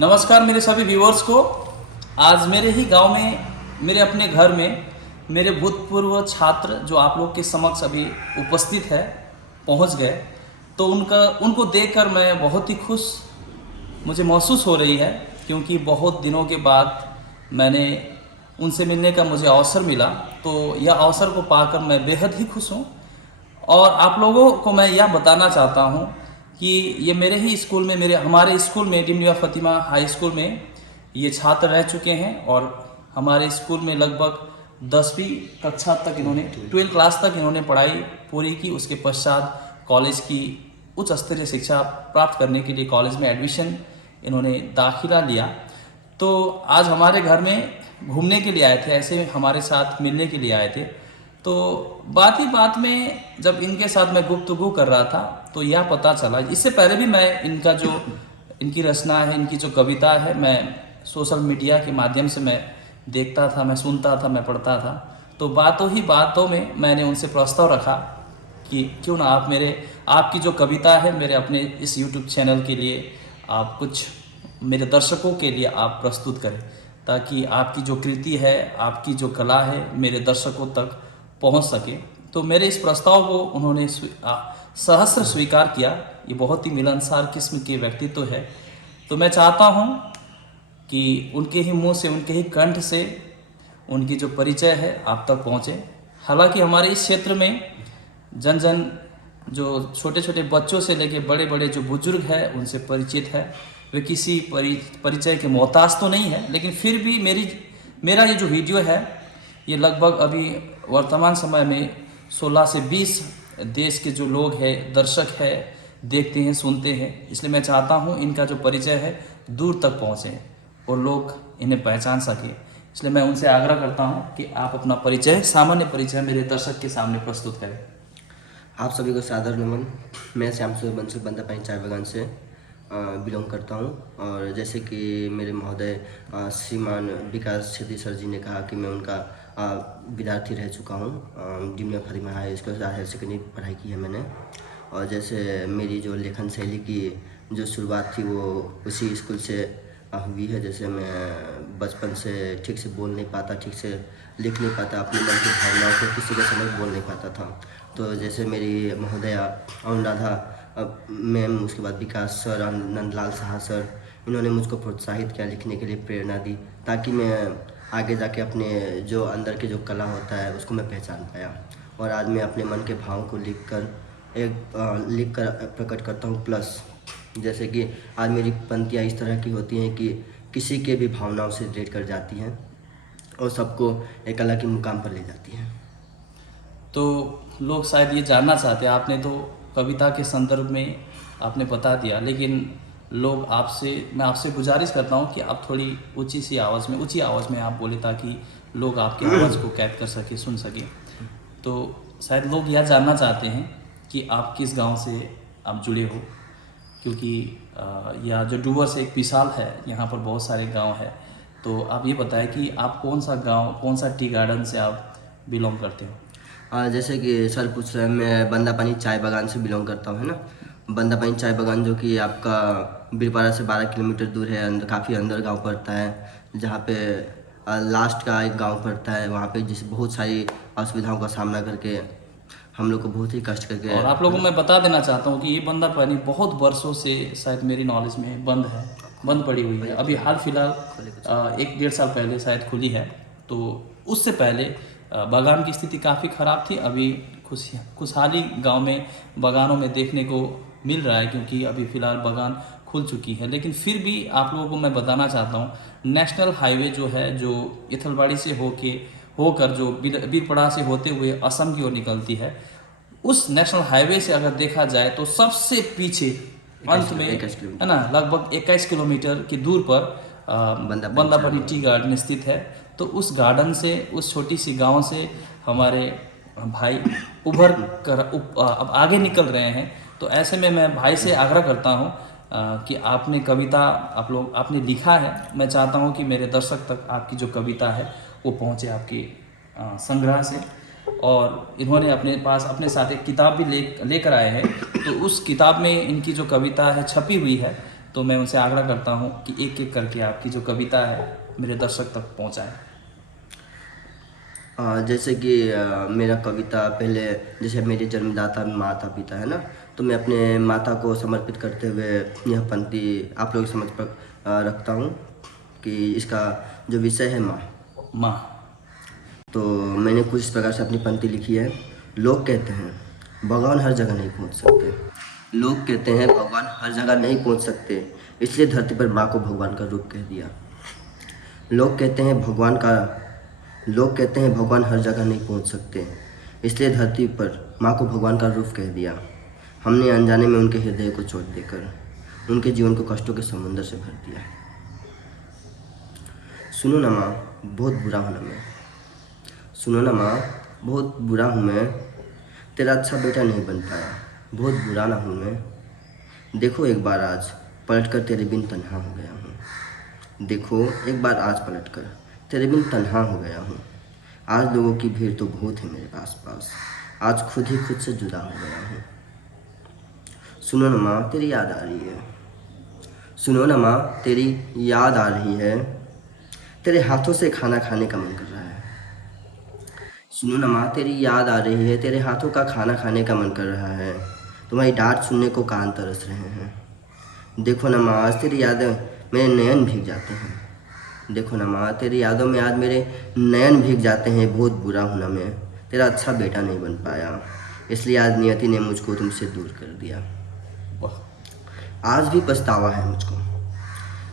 नमस्कार मेरे सभी व्यूअर्स को। आज मेरे ही गांव में, मेरे अपने घर में, मेरे भूतपूर्व छात्र जो आप लोग के समक्ष अभी उपस्थित है, पहुंच गए। तो उनको देखकर मैं बहुत ही खुश मुझे महसूस हो रही है, क्योंकि बहुत दिनों के बाद मैंने उनसे मिलने का मुझे अवसर मिला। तो यह अवसर को पाकर मैं बेहद ही खुश हूँ। और आप लोगों को मैं यह बताना चाहता हूँ कि ये मेरे ही स्कूल में, हमारे स्कूल में, डिमनिया फतिमा हाई स्कूल में ये छात्र रह चुके हैं। और हमारे स्कूल में लगभग 10वीं कक्षा तक इन्होंने, 12 क्लास तक इन्होंने पढ़ाई पूरी की। उसके पश्चात कॉलेज की उच्च स्तरीय शिक्षा प्राप्त करने के लिए कॉलेज में एडमिशन इन्होंने दाखिला लिया। तो आज हमारे घर में घूमने के लिए आए थे, ऐसे हमारे साथ मिलने के लिए आए थे। तो बात ही बात में जब इनके साथ मैं गुफ्तगू कर रहा था तो यह पता चला, इससे पहले भी मैं इनकी रचना है, इनकी जो कविता है, मैं सोशल मीडिया के माध्यम से मैं देखता था, मैं सुनता था, मैं पढ़ता था। तो बातों ही बातों में मैंने उनसे प्रस्ताव रखा कि क्यों ना आपकी जो कविता है मेरे अपने इस यूट्यूब चैनल के लिए आप कुछ मेरे दर्शकों के लिए आप प्रस्तुत करें, ताकि आपकी जो कृति है, आपकी जो कला है मेरे दर्शकों तक पहुंच सके। तो मेरे इस प्रस्ताव को उन्होंने सहस्र स्वीकार किया। ये बहुत ही मिलनसार किस्म के व्यक्तित्व है। तो मैं चाहता हूं कि उनके ही मुंह से, उनके ही कंठ से उनकी जो परिचय है आप तक पहुंचे। हालांकि हमारे इस क्षेत्र में जन जन, जो छोटे छोटे बच्चों से लेके बड़े बड़े जो बुजुर्ग हैं उनसे परिचित है, वे किसी परिचय के मोहताज तो नहीं है। लेकिन फिर भी मेरा ये जो वीडियो है ये लगभग अभी वर्तमान समय में 16 से 20 देश के जो लोग हैं, दर्शक है, देखते हैं, सुनते हैं। इसलिए मैं चाहता हूँ इनका जो परिचय है दूर तक पहुँचे और लोग इन्हें पहचान सके। इसलिए मैं उनसे आग्रह करता हूँ कि आप अपना परिचय, सामान्य परिचय मेरे दर्शक के सामने प्रस्तुत करें। आप सभी को सादर नमन। मैं श्याम सूर्य बंसल बंदापानी चाय बागान से बिलोंग करता हूं। और जैसे कि मेरे महोदय श्रीमान विकास छेत्री सर जी ने कहा कि मैं उनका विद्यार्थी रह चुका हूं। डिमनिया फतिमा हाई स्कूल से हायर सेकेंडरी पढ़ाई की है मैंने। और जैसे मेरी जो लेखन शैली की जो शुरुआत थी वो उसी स्कूल से हुई है। जैसे मैं बचपन से ठीक से बोल नहीं पाता, ठीक से लिख नहीं पाता, अपने मन की भावनाओं को किसी के समझ बोल नहीं पाता था। तो जैसे मेरी महोदया अनुराधा मैम, उसके बाद विकास सर, नंदलाल साहा सर, इन्होंने मुझको प्रोत्साहित किया, लिखने के लिए प्रेरणा दी, ताकि मैं आगे जाके अपने जो अंदर के जो कला होता है उसको मैं पहचान पाया। और आज मैं अपने मन के भावों को लिख कर प्रकट करता हूँ। प्लस जैसे कि आज मेरी पंक्तियाँ इस तरह की होती हैं कि किसी के भी भावनाओं से रिलेट कर जाती हैं और सबको एक अलग ही मुकाम पर ले जाती हैं। तो लोग शायद ये जानना चाहते हैं, आपने तो कविता के संदर्भ में आपने बता दिया, लेकिन मैं आपसे गुजारिश करता हूँ कि आप थोड़ी ऊंची आवाज़ में आप बोले, ताकि लोग आपकी आवाज़ को कैद कर सके, सुन सके। तो शायद लोग यह जानना चाहते हैं कि आप किस गांव से आप जुड़े हो, क्योंकि यह जो डूवर से एक विशाल है, यहाँ पर बहुत सारे गांव है। तो आप ये बताएं कि आप कौन सा गांव, कौन सा टी गार्डन से आप बिलोंग करते हो? जैसे कि सर पूछ रहे हैं, मैं बंदापानी चाय बागान से बिलोंग करता हूँ, है ना। बंदापानी चाय बागान जो कि आपका बीरपाड़ा से 12 किलोमीटर दूर है, काफ़ी अंदर गांव पड़ता है, जहाँ पे लास्ट का एक गांव पड़ता है। वहाँ पे जिस बहुत सारी असुविधाओं का सामना करके हम लोग को बहुत ही कष्ट करके, और आप लोगों को मैं बता देना चाहता हूँ कि ये बंदापानी बहुत वर्षों से, शायद मेरी नॉलेज में बंद पड़ी हुई है। अभी हाल फिलहाल 1-1.5 साल पहले शायद खुली है। तो उससे पहले बागान की स्थिति काफ़ी ख़राब थी। अभी खुशहाली गांव में बागानों में देखने को मिल रहा है, क्योंकि अभी फ़िलहाल बागान खुल चुकी है। लेकिन फिर भी आप लोगों को मैं बताना चाहता हूँ, नेशनल हाईवे जो है, जो इथलवाड़ी से होकर जो बीरपड़ा से होते हुए असम की ओर निकलती है, उस नेशनल हाईवे से अगर देखा जाए तो सबसे पीछे अंत में, है ना, लगभग 21 किलोमीटर की दूर पर बंदापानी टी गार्डन स्थित है। तो उस गार्डन से, उस छोटी सी गांव से हमारे भाई उभर कर अब आगे निकल रहे हैं। तो ऐसे में मैं भाई से आग्रह करता हूं कि आपने कविता आपने लिखा है, मैं चाहता हूं कि मेरे दर्शक तक आपकी जो कविता है वो पहुंचे, आपकी संग्रह से। और इन्होंने अपने साथ एक किताब भी लेकर आए हैं। तो उस किताब में इनकी जो कविता है छपी हुई है। तो मैं उनसे आग्रह करता हूँ कि एक एक करके आपकी जो कविता है मेरे दर्शक तक पहुँचाएं। जैसे कि मेरा कविता पहले, जैसे मेरे जन्मदाता माता पिता है ना, तो मैं अपने माता को समर्पित करते हुए यह पंक्ति आप लोगों के समझ पर रखता हूँ कि इसका जो विषय है माँ। माँ। तो मैंने कुछ इस प्रकार से अपनी पंक्ति लिखी है। लोग कहते हैं भगवान हर जगह नहीं पहुँच सकते, लोग कहते हैं भगवान हर जगह नहीं पहुँच सकते, इसलिए धरती पर माँ को भगवान का रूप कह दिया। लोग कहते हैं भगवान हर जगह नहीं पहुंच सकते, इसलिए धरती पर माँ को भगवान का रूप कह दिया। हमने अनजाने में उनके हृदय को चोट देकर उनके जीवन को कष्टों के समुद्र से भर दिया। सुनो ना माँ, बहुत बुरा हूँ ना मैं। सुनो ना माँ, बहुत बुरा हूँ मैं, तेरा अच्छा बेटा नहीं बन पाया, बहुत बुरा ना हूँ मैं। देखो एक बार आज पलट कर तेरे बिन तन्हा हो गया हूँ। देखो एक बार आज पलट कर तेरे बिन तन्हा हो गया हूँ। आज लोगों की भीड़ तो बहुत है मेरे पास, आज खुद ही खुद से जुदा हो गया हूँ। सुनो ना माँ, तेरी याद आ रही है। सुनो ना माँ, तेरी याद आ रही है, तेरे हाथों से खाना खाने का मन कर रहा है। सुनो ना माँ, तेरी याद आ रही है, तेरे हाथों का खाना खाने का मन कर रहा है। तुम्हारी डांट सुनने को कान तरस रहे हैं। देखो ना माँ, आज तेरी यादें मेरे नयन भीग जाते हैं। देखो ना माँ, तेरी यादों में आज मेरे नयन भीग जाते हैं। बहुत बुरा हूँ ना मैं, तेरा अच्छा बेटा नहीं बन पाया, इसलिए आज नियति ने मुझको तुमसे दूर कर दिया। आज भी पछतावा है मुझको,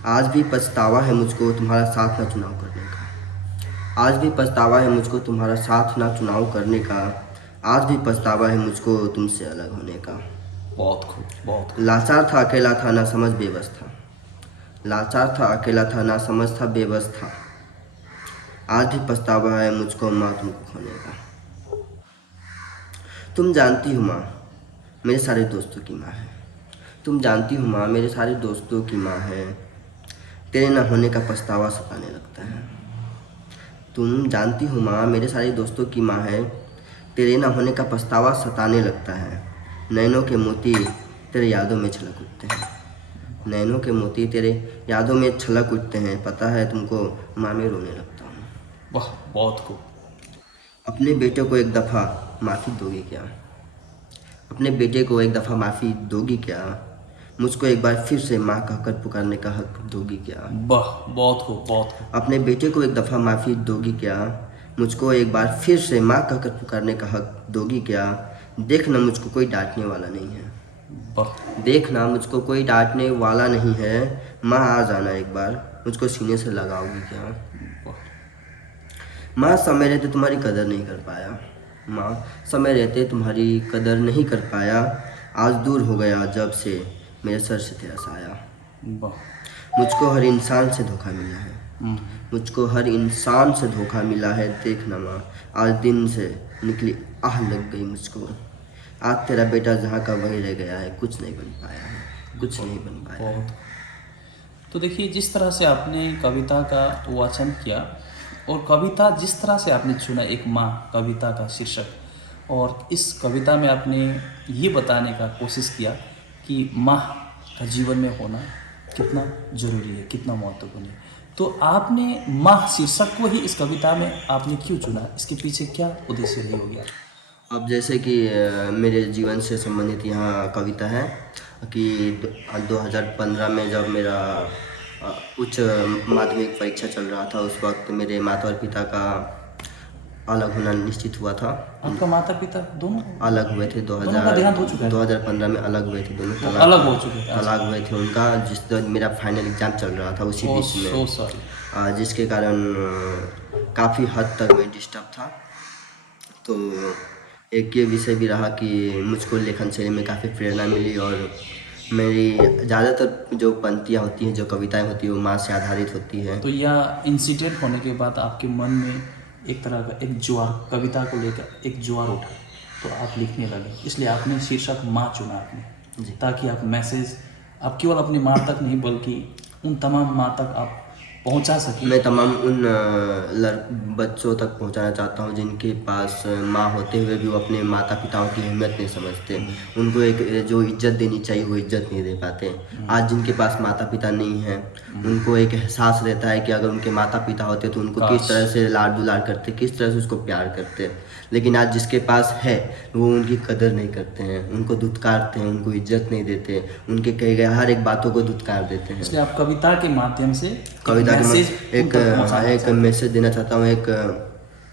आज भी पछतावा है मुझको तुम्हारा साथ ना चुनाव करने का। आज भी पछतावा है मुझको तुम्हारा साथ ना चुनाव करने का। आज भी पछतावा है मुझको तुमसे अलग होने का। बहुत खूब, बहुत खूब। लाचार था, अकेला था, ना समझ बेबस था। लाचार था, अकेला था, ना समझ था, बेबस था। आज भी पछतावा है मुझको माँ तुमको खोने का। तुम जानती हो माँ, मेरे सारे दोस्तों की माँ है। तुम जानती हो माँ, मेरे सारे दोस्तों की माँ है। तेरे न होने का पछतावा सताने लगता है। तुम जानती हो माँ, मेरे सारे दोस्तों की माँ है। तेरे न होने का पछतावा सताने लगता है। नैनों के मोती तेरे यादों में छलक उठते हैं। नैनों के मोती तेरे यादों में छलक उठते हैं। पता है तुमको माँ, मैं रोने लगता हूँ। वाह, बहुत खूब। अपने बेटे को एक दफ़ा माफ़ी दोगी क्या? अपने बेटे को एक दफ़ा माफ़ी दोगी क्या? मुझको एक बार फिर से माँ कहकर पुकारने का हक दोगी क्या? वाह, बहुत खूब, बहुत खूब। अपने बेटे को एक दफ़ा माफ़ी दोगी क्या? मुझको एक बार फिर से माँ कहकर पुकारने का हक दोगी क्या? देखना मुझको कोई डांटने वाला नहीं है। वाह, देखना मुझको कोई डांटने वाला नहीं है। माँ आ जाना एक बार, मुझको सीने से लगाओगी क्या? वाह। माँ, समय रहते तुम्हारी कदर नहीं कर पाया। माँ, समय रहते तुम्हारी कदर नहीं कर पाया। आज दूर हो गया जब से मेरे सर से तेरा साया। वाह। मुझको हर इंसान से धोखा मिला है। मुझको हर इंसान से धोखा मिला है। देखना माँ, आज दिन से निकली आह लग गई मुझको। आज तेरा बेटा जहाँ का वहीं रह गया है, कुछ नहीं बन पाया है, कुछ नहीं बन पाया है। बहुत। तो देखिए, जिस तरह से आपने कविता का वाचन किया और कविता जिस तरह से आपने चुना, एक माँ कविता का शीर्षक, और इस कविता में आपने ये बताने का कोशिश किया कि माँ का जीवन में होना कितना ज़रूरी है, कितना महत्वपूर्ण है। तो आपने माँ शीर्षक को ही इस कविता में आपने क्यों चुना? इसके पीछे क्या उद्देश्य रही होगी? अब जैसे कि मेरे जीवन से संबंधित यहाँ कविता है कि 2015 में जब मेरा उच्च माध्यमिक परीक्षा चल रहा था, उस वक्त मेरे माता और पिता का अलग होना निश्चित हुआ था। आपका माता पिता दोनों अलग हुए थे। दोनों का देहांत हो चुका है? 2015 में अलग हुए थे दोनों। अलग हो चुके थे? अलग हुए थे उनका, जिस दिन मेरा फाइनल एग्ज़ाम चल रहा था उसी बीच में, जिसके कारण काफ़ी हद तक मैं डिस्टर्ब था। तो एक ये विषय भी रहा कि मुझको लेखन शैली में काफ़ी प्रेरणा मिली, और मेरी ज़्यादातर जो पंक्तियाँ होती हैं, जो कविताएं होती हैं, वो माँ से आधारित होती हैं। तो यह इंसिडेंट होने के बाद आपके मन में एक तरह का एक ज्वार, कविता को लेकर एक ज्वार उठा, तो आप लिखने लगे। इसलिए आपने शीर्षक माँ चुना आपने, ताकि आप मैसेज आप केवल अपनी माँ तक नहीं बल्कि उन तमाम माँ तक आप पहुंचा सके। मैं तमाम उन बच्चों तक पहुंचाना चाहता हूं जिनके पास माँ होते हुए भी वो अपने माता पिताओं की अहमियत नहीं समझते, उनको एक जो इज्जत देनी चाहिए वो इज्जत नहीं दे पाते। आज जिनके पास माता पिता नहीं हैं उनको एक एहसास रहता है कि अगर उनके माता पिता होते तो उनको किस तरह से लाड दुलार करते, किस तरह से उसको प्यार करते। लेकिन आज जिसके पास है वो उनकी कदर नहीं करते हैं, उनको धुतकारते हैं, उनको इज्जत नहीं देते, उनके कहे गए हर एक बातों को धुतकार देते हैं। इसलिए आप कविता के माध्यम से कविता के मैसेज एक मैसेज देना चाहता हूँ, एक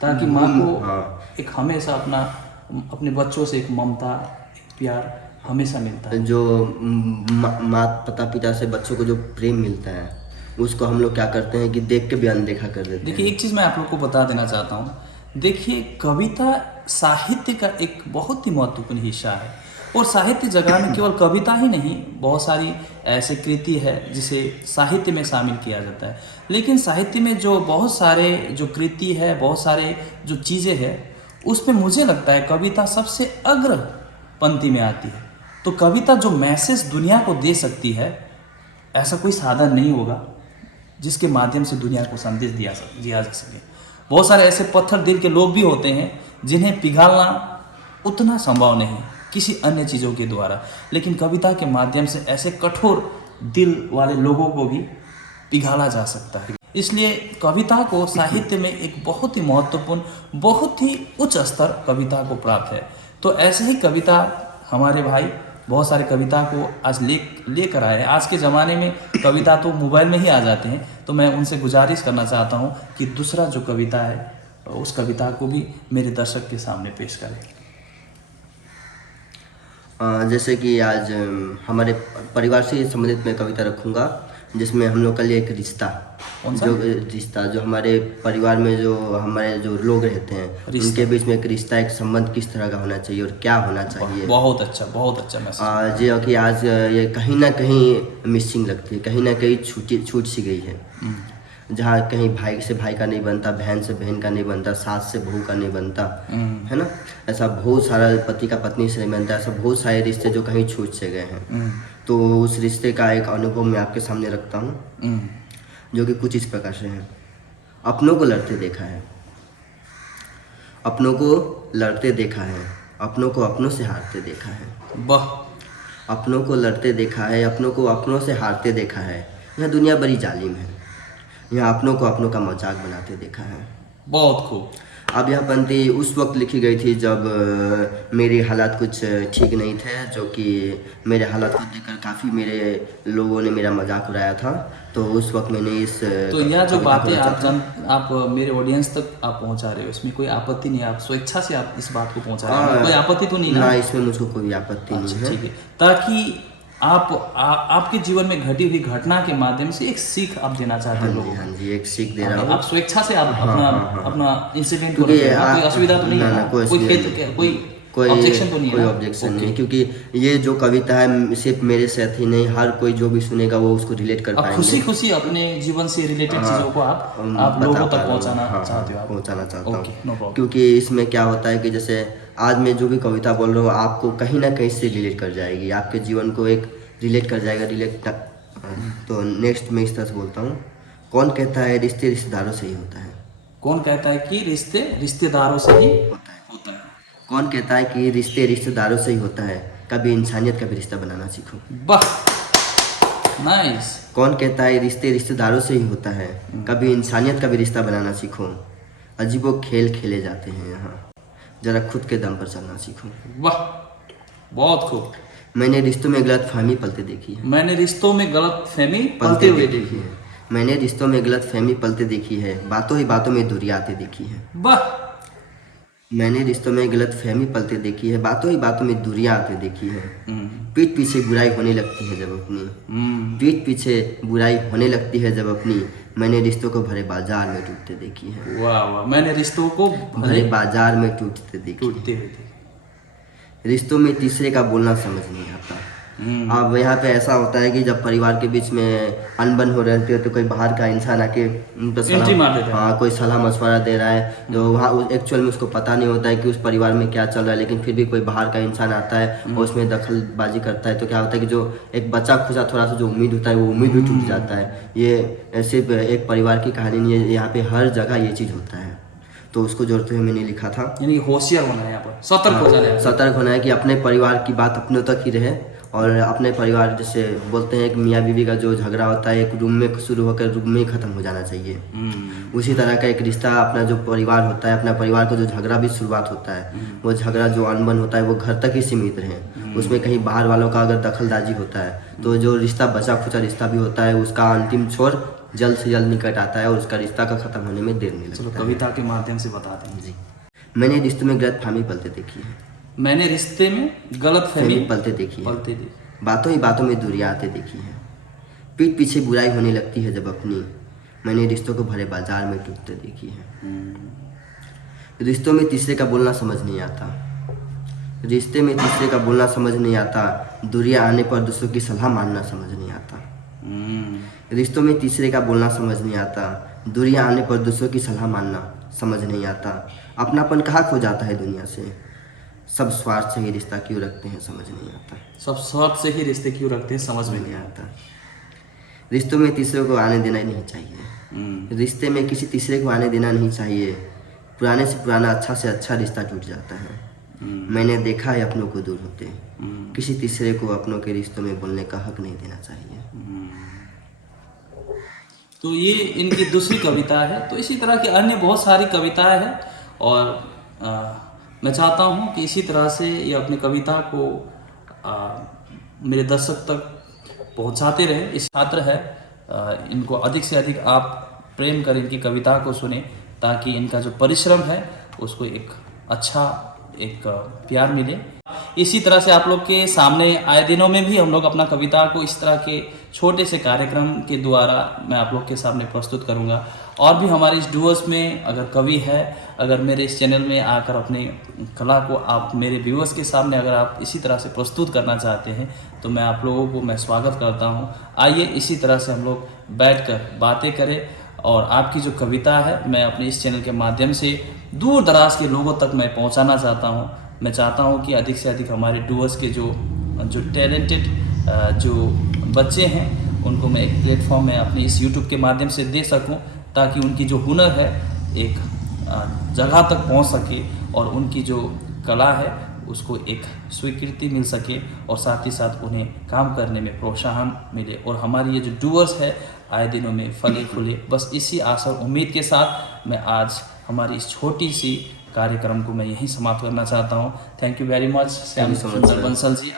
ताकि माँ को एक हमेशा अपने बच्चों से एक ममता, एक प्यार हमेशा मिलता है। जो माता पिता से बच्चों को जो प्रेम मिलता है उसको हम लोग क्या करते हैं कि देख के भी अनदेखा कर देते हैं। देखिए एक चीज़ मैं आप लोग को बता देना चाहता हूँ, देखिए कविता साहित्य का एक बहुत ही महत्वपूर्ण हिस्सा है। और साहित्य जगत में केवल कविता ही नहीं, बहुत सारी ऐसे कृति है जिसे साहित्य में शामिल किया जाता है। लेकिन साहित्य में जो बहुत सारे जो कृति है, बहुत सारे जो चीज़ें हैं, उसमें मुझे लगता है कविता सबसे अग्र पंक्ति में आती है। तो कविता जो मैसेज दुनिया को दे सकती है, ऐसा कोई साधन नहीं होगा जिसके माध्यम से दुनिया को संदेश दिया जा सके। बहुत सारे ऐसे पत्थर दिल के लोग भी होते हैं जिन्हें पिघालना उतना संभव नहीं किसी अन्य चीज़ों के द्वारा, लेकिन कविता के माध्यम से ऐसे कठोर दिल वाले लोगों को भी पिघाला जा सकता है। इसलिए कविता को साहित्य में एक बहुत ही महत्वपूर्ण, बहुत ही उच्च स्तर कविता को प्राप्त है। तो ऐसे ही कविता हमारे भाई बहुत सारे कविता को आज लेकर आए हैं। आज के ज़माने में कविता तो मोबाइल में ही आ जाते हैं, तो मैं उनसे गुजारिश करना चाहता हूँ कि दूसरा जो कविता है उस कविता को भी मेरे दर्शक के सामने पेश करें। जैसे कि आज हमारे परिवार से संबंधित मैं कविता रखूँगा जिसमें हम लोग का लिए एक रिश्ता, जो हमारे परिवार में जो हमारे जो लोग रहते हैं उनके बीच में एक रिश्ता, एक संबंध किस तरह का होना चाहिए और क्या होना चाहिए। बहुत अच्छा मैसेज। जो कि आज ये कहीं ना कहीं मिसिंग लगती है, कहीं ना कहीं छूट सी गई है। जहाँ कहीं भाई से भाई का नहीं बनता, बहन से बहन का नहीं बनता, सास से बहू का नहीं बनता, है ना। ऐसा बहुत सारा पति का पत्नी से नहीं बनता, ऐसा बहुत सारे रिश्ते जो कहीं छूट से गए हैं। तो उस रिश्ते का एक अनुभव मैं आपके सामने रखता हूँ जो कि कुछ इस प्रकार से है। अपनों को लड़ते देखा है, अपनों को लड़ते देखा है, अपनों को अपनों से हारते देखा है। वाह। अपनों को लड़ते देखा है, अपनों को अपनों से हारते देखा है। यह दुनिया बड़ी जालिम है, यहाँ अपनों को अपनों का मजाक बनाते देखा है। बहुत खूब। अब यह पंक्ति उस वक्त लिखी गई थी जब मेरे हालात कुछ ठीक नहीं थे, जो कि मेरे हालात को देखकर काफ़ी मेरे लोगों ने मेरा मजाक उड़ाया था। तो उस वक्त मैंने तो यह जो बातें आप मेरे ऑडियंस तक आप पहुंचा रहे हो, इसमें कोई आपत्ति नहीं है? आप स्वेच्छा से आप इस बात को पहुंचा रहे हो, कोई आपत्ति तो नहीं ना? इसमें मुझको कोई आपत्ति नहीं है। ठीक है, ताकि आपके जीवन में घटी हुई घटना के माध्यम से एक सीख आप देना चाहते हैं लोगों को। हाँ जी, एक सीख दे रहा हूँ। आप स्वेच्छा से आप अपना इंसिडेंट को, कोई असुविधा तो नहीं है? कोई ऑब्जेक्शन तो नहीं है? कोई ऑब्जेक्शन नहीं, क्योंकि ये जो कविता है सिर्फ मेरे साथ ही नहीं, हर कोई जो भी सुनेगा वो उसको रिलेट कर पाएंगे। खुशी अपने जीवन से रिलेटेड चीजों को आप लोगों तक पहुंचाना चाहते हो? पहुंचाना चाहता हूँ, क्योंकि इसमें क्या होता है कि जैसे आज मैं जो भी कविता बोल रहा हूँ आपको कहीं ना कहीं से रिलेट कर जाएगी, आपके जीवन को एक रिलेट कर जाएगा। तो नेक्स्ट मैं इस तरह से बोलता हूँ। कौन कहता है रिश्ते रिश्तेदारों से ही होता है? कौन कहता है कि रिश्ते रिश्तेदारों से ही होता है? कौन कहता है कि रिश्ते रिश्तेदारों से ही होता है? कभी इंसानियत का भी रिश्ता बनाना सीखो। वाह, नाइस। कौन कहता है रिश्ते रिश्तेदारों से ही होता है? कभी इंसानियत का भी रिश्ता बनाना सीखो। अजीबो खेल खेले जाते हैं यहाँ, जरा खुद के दम पर चलना सीखो। वाह, बहुत खूब। मैंने रिश्तों में गलतफहमी पलते देखी है। मैंने रिश्तों में गलतफहमी पलते हुए देखी है। मैंने रिश्तों में गलतफहमी पलते देखी है, बातों ही बातों में दूरियां आती देखी है। वाह। मैंने रिश्तों में गलतफहमी पलते देखी है, बातों ही बातों में दूरियां आती देखी है। पीठ पीछे बुराई होने लगती है जब अपनी, पीठ पीछे बुराई होने लगती है जब अपनी। मैंने रिश्तों को भरे बाजार में टूटते देखी है। वाह वाह। मैंने रिश्तों को भरे बाजार में टूटते देखी है। रिश्तों में तीसरे का बोलना समझ नहीं आता, अब यहाँ पे ऐसा होता है कि जब परिवार के बीच में अनबन हो रहती है तो कोई बाहर का इंसान आके उन पे एंट्री मार देता है। हाँ, कोई सलाह मशवरा दे रहा है जो वहाँ एक्चुअल में उसको पता नहीं होता है कि उस परिवार में क्या चल रहा है, लेकिन फिर भी कोई बाहर का इंसान आता है और उसमें दखलबाजी करता है, तो क्या होता है कि जो एक बच्चा खुदा थोड़ा सा जो उम्मीद होता है वो उम्मीद भी टूट जाता है। ये सिर्फ एक परिवार की कहानी नहीं है, यहाँ पे हर जगह ये चीज़ होता है। तो उसको जोड़ते हुए मैंने लिखा था, यानी होशियार होना है यहाँ पर, सतर्क हो जाना है। सतर्क होना है कि अपने परिवार की बात अपनों तक ही रहे, और अपने परिवार जैसे बोलते हैं कि मियाँ बीवी का जो झगड़ा होता है एक रूम में शुरू होकर रूम में ही ख़त्म हो जाना चाहिए। उसी तरह का एक रिश्ता अपना जो परिवार होता है, अपना परिवार का जो झगड़ा भी शुरुआत होता है, वो झगड़ा जो अनबन होता है वो घर तक ही सीमित रहे। उसमें कहीं बाहर वालों का अगर दखलंदाजी होता है तो जो रिश्ता बचा खुचा रिश्ता भी होता है उसका अंतिम छोर जल्द से जल्द निकट आता है और उसका रिश्ता का ख़त्म होने में देर नहीं चलो लगता है। कविता के माध्यम से बताते हैं। जी, मैंने रिश्ते में गलतफहमी पलते देखी है, मैंने रिश्ते में गलतफहमी पलते देखी है, पलते देखी, बातों ही बातों में दूरियां आते देखी है, पीठ पीछे बुराई होने लगती है जब अपनी, मैंने रिश्तों को भरे बाजार में टूटते देखी है। रिश्तों में तीसरे का बोलना समझ नहीं आता, रिश्ते में तीसरे का बोलना समझ नहीं आता, दूरियां आने पर दूसरों की सलाह मानना समझ नहीं आता। रिश्तों में तीसरे का बोलना समझ नहीं आता, दूरियां आने पर दूसरों की सलाह मानना समझ नहीं आता। अपनापन कहाँ खो जाता है दुनिया से, सब स्वार्थ से ही रिश्ता क्यों रखते हैं समझ नहीं आता। सब स्वार्थ से ही रिश्ते क्यों रखते हैं समझ में नहीं आता। रिश्तों में तीसरे को आने देना नहीं चाहिए, रिश्ते में किसी तीसरे को आने देना नहीं चाहिए। पुराने से पुराना अच्छा से अच्छा रिश्ता टूट जाता है। मैंने देखा है अपनों को दूर होते, किसी तीसरे को अपनों के रिश्तों में बोलने का हक नहीं देना चाहिए। तो ये इनकी दूसरी कविता है। तो इसी तरह की अन्य बहुत सारी कविताएं हैं और मैं चाहता हूँ कि इसी तरह से ये अपनी कविता को मेरे दर्शक तक पहुँचाते रहे। इस छात्र है, इनको अधिक से अधिक आप प्रेम करें, इनकी कविता को सुने, ताकि इनका जो परिश्रम है उसको एक अच्छा एक प्यार मिले। इसी तरह से आप लोग के सामने आए दिनों में भी हम लोग अपना कविता को इस तरह के छोटे से कार्यक्रम के द्वारा मैं आप लोग के सामने प्रस्तुत करूंगा। और भी हमारे इस डुअर्स में अगर कवि है, अगर मेरे इस चैनल में आकर अपने कला को आप मेरे व्यूअर्स के सामने अगर आप इसी तरह से प्रस्तुत करना चाहते हैं तो मैं आप लोगों को मैं स्वागत करता हूं। आइए इसी तरह से हम लोग बैठकर बातें करें और आपकी जो कविता है मैं अपने इस चैनल के माध्यम से दूर दराज के लोगों तक मैं पहुंचाना चाहता हूं। मैं चाहता हूं कि अधिक से अधिक हमारे डुअर्स के जो टैलेंटेड जो बच्चे हैं उनको मैं एक प्लेटफॉर्म में अपने इस यूट्यूब के माध्यम से दे सकूं, ताकि उनकी जो हुनर है एक जगह तक पहुंच सके और उनकी जो कला है उसको एक स्वीकृति मिल सके और साथ ही साथ उन्हें काम करने में प्रोत्साहन मिले और हमारी ये जो डुअर्स है आए दिनों में फले फूले। बस इसी आशा और उम्मीद के साथ मैं आज हमारी इस छोटी सी कार्यक्रम को मैं यहीं समाप्त करना चाहता हूं। Thank you very much Shyam सुंदर बंसल जी,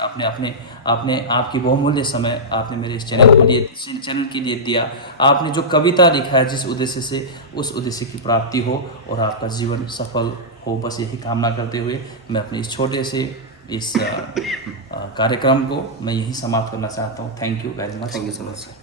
आपने आपकी बहुमूल्य समय आपने मेरे इस चैनल के लिए दिया। आपने जो कविता लिखा है जिस उद्देश्य से, उस उद्देश्य की प्राप्ति हो और आपका जीवन सफल हो, बस यही कामना करते हुए मैं अपने इस छोटे से इस कार्यक्रम को मैं यहीं समाप्त करना चाहता हूँ। Thank you very much. Thank you so much sir.